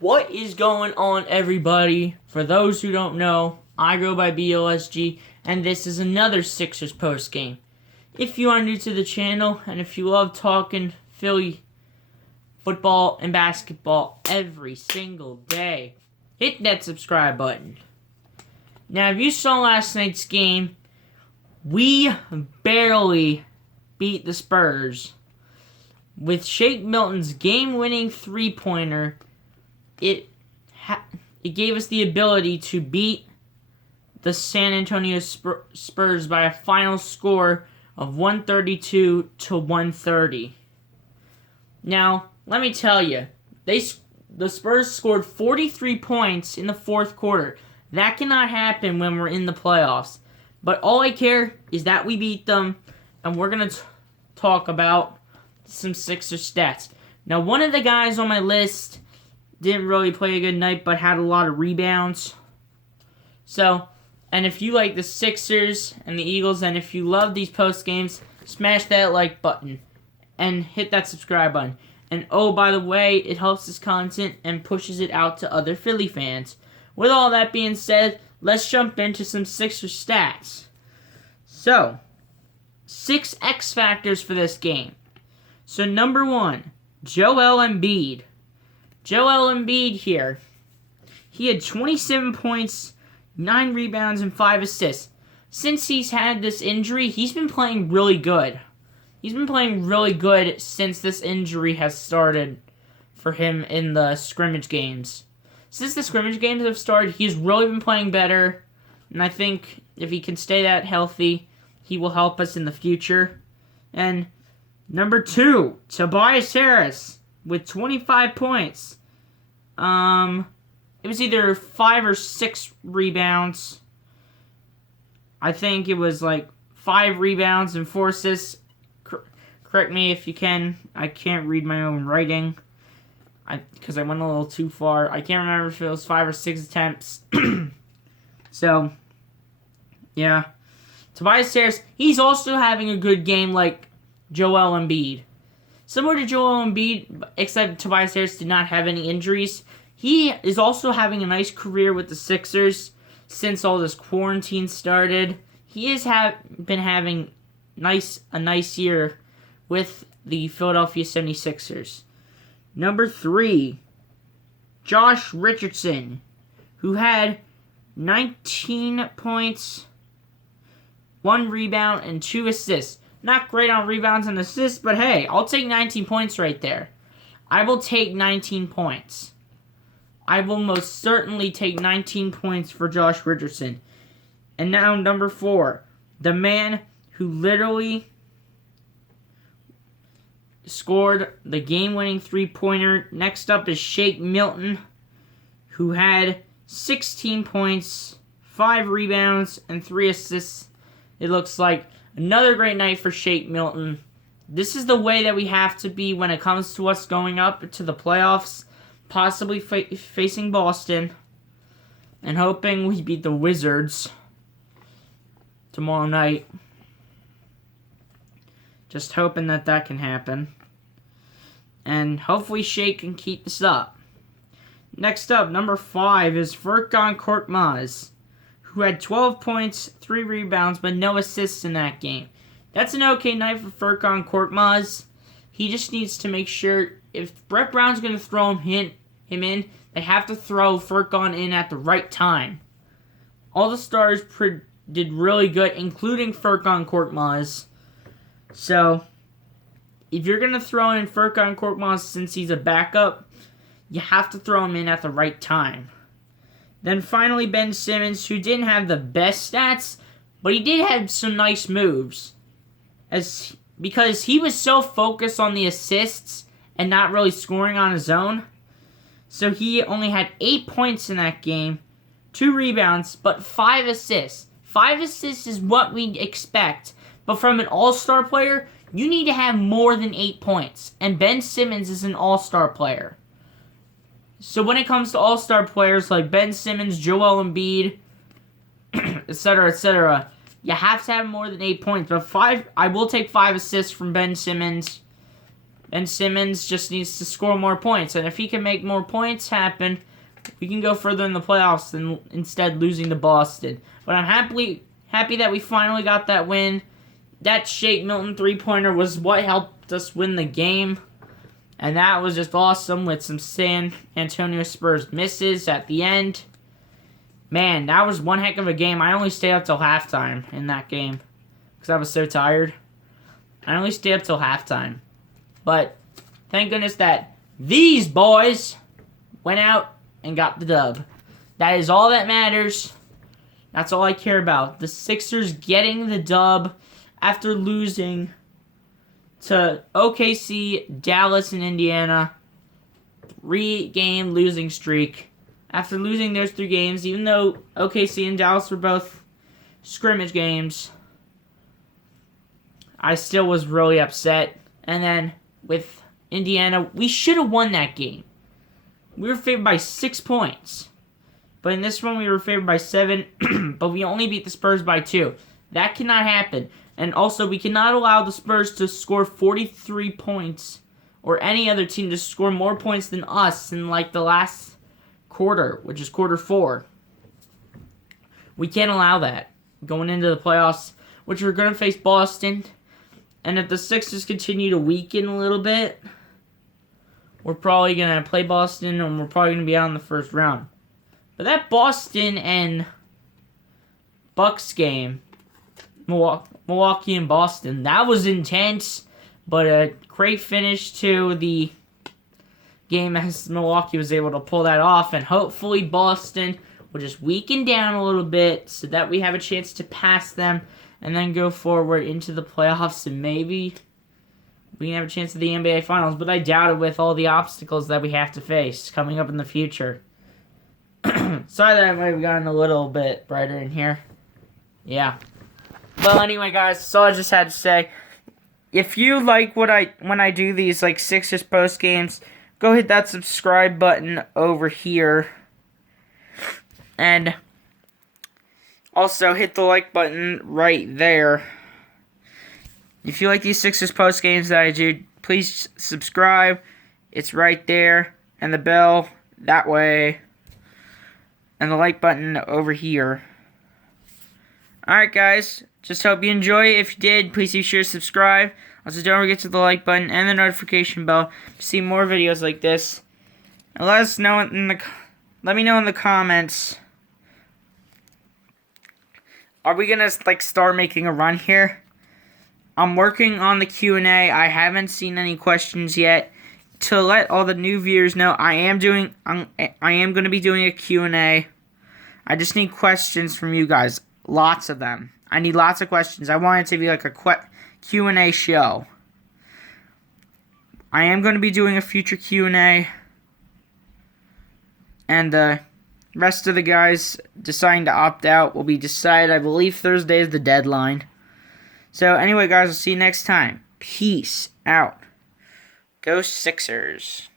What is going on, everybody? For those who don't know, I go by BOSG, and this is another Sixers postgame. If you are new to the channel, and if you love talking Philly football and basketball every single day, hit that subscribe button. Now, if you saw last night's game, we barely beat the Spurs. With Shake Milton's game-winning three-pointer, it gave us the ability to beat the San Antonio Spurs by a final score of 132 to 130. Now, let me tell you, the Spurs scored 43 points in the fourth quarter. That cannot happen when we're in the playoffs. But all I care is that we beat them, and we're going to talk about some Sixers stats. Now, one of the guys on my list didn't really play a good night, but had a lot of rebounds. So, and if you like the Sixers and the Eagles, and if you love these post games, smash that like button and hit that subscribe button. And oh, by the way, it helps this content and pushes it out to other Philly fans. With all that being said, let's jump into some Sixers stats. So, 6 X factors for this game. So, number 1, Joel Embiid. Joel Embiid here. He had 27 points, 9 rebounds, and 5 assists. Since he's had this injury, he's been playing really good. He's been playing really good since this injury has started for him in the scrimmage games. Since the scrimmage games have started, he's really been playing better. And I think if he can stay that healthy, he will help us in the future. And number 2, Tobias Harris with 25 points. It was either 5 or 6 rebounds. I think it was like 5 rebounds and 4 assists. Correct me if you can. I can't read my own writing. Because I went a little too far. I can't remember if it was 5 or 6 attempts. So, yeah. Tobias Harris, he's also having a good game like Joel Embiid. Similar to Joel Embiid, except Tobias Harris did not have any injuries. He is also having a nice career with the Sixers since all this quarantine started. He has been having a nice year with the Philadelphia 76ers. Number 3, Josh Richardson, who had 19 points, 1 rebound, and 2 assists. Not great on rebounds and assists, but hey, I'll take 19 points right there. I will take 19 points. I will most certainly take 19 points for Josh Richardson. And now number 4, the man who literally scored the game-winning three-pointer. Next up is Shake Milton, who had 16 points, 5 rebounds, and 3 assists. It looks like another great night for Shake Milton. This is the way that we have to be when it comes to us going up to the playoffs, possibly facing Boston, and hoping we beat the Wizards tomorrow night. Just hoping that can happen. And hopefully Shake can keep this up. Next up, number 5 is Furkan Korkmaz, who had 12 points, 3 rebounds, but no assists in that game. That's an okay night for Furkan Korkmaz. He just needs to make sure, if Brett Brown's going to throw him in, they have to throw Furkan in at the right time. All the stars did really good, including Furkan Korkmaz. So, if you're going to throw in Furkan Korkmaz since he's a backup, you have to throw him in at the right time. Then finally, Ben Simmons, who didn't have the best stats, but he did have some nice moves. Because he was so focused on the assists and not really scoring on his own. So he only had 8 points in that game, 2 rebounds, but 5 assists. 5 assists is what we expect. But from an all-star player, you need to have more than 8 points. And Ben Simmons is an all-star player. So when it comes to all-star players like Ben Simmons, Joel Embiid, etc., you have to have more than 8 points. But I will take 5 assists from Ben Simmons. Ben Simmons just needs to score more points. And if he can make more points happen, we can go further in the playoffs than instead losing to Boston. But I'm happy that we finally got that win. That Shake Milton three-pointer was what helped us win the game. And that was just awesome with some San Antonio Spurs misses at the end. Man, that was one heck of a game. I only stayed up till halftime in that game because I was so tired. I only stayed up till halftime. But thank goodness that these boys went out and got the dub. That is all that matters. That's all I care about. The Sixers getting the dub after losing to OKC, Dallas, and Indiana. 3-game losing streak. After losing those 3 games, even though OKC and Dallas were both scrimmage games, I still was really upset. And then with Indiana, we should have won that game. We were favored by 6 points. But in this one, we were favored by 7, but we only beat the Spurs by 2. That cannot happen. And also, we cannot allow the Spurs to score 43 points or any other team to score more points than us in like the last quarter, which is quarter 4. We can't allow that going into the playoffs, which we're going to face Boston. And if the Sixers continue to weaken a little bit, we're probably going to play Boston and we're probably going to be out in the first round. But that Boston and Bucks game, Milwaukee and Boston, that was intense, but a great finish to the game as Milwaukee was able to pull that off, and hopefully Boston will just weaken down a little bit so that we have a chance to pass them and then go forward into the playoffs, and maybe we can have a chance at the NBA Finals, but I doubt it with all the obstacles that we have to face coming up in the future. Sorry that I might have gotten a little bit brighter in here. Yeah. Well, anyway, guys, that's all I just had to say. If you like when I do these like Sixers post games, go hit that subscribe button over here. And also hit the like button right there. If you like these Sixers post games that I do, please subscribe. It's right there. And the bell that way. And the like button over here. Alright, guys. Just hope you enjoy. If you did, please be sure to subscribe. Also, don't forget to the like button and the notification bell to see more videos like this. And let us know let me know in the comments. Are we gonna like start making a run here? I'm working on the Q&A. I haven't seen any questions yet. To let all the new viewers know, I am going to be doing a Q&A. I just need questions from you guys. Lots of them. I need lots of questions. I want it to be like a Q&A show. I am going to be doing a future Q&A. And the rest of the guys deciding to opt out will be decided. I believe Thursday is the deadline. So anyway, guys, I'll see you next time. Peace out. Go Sixers.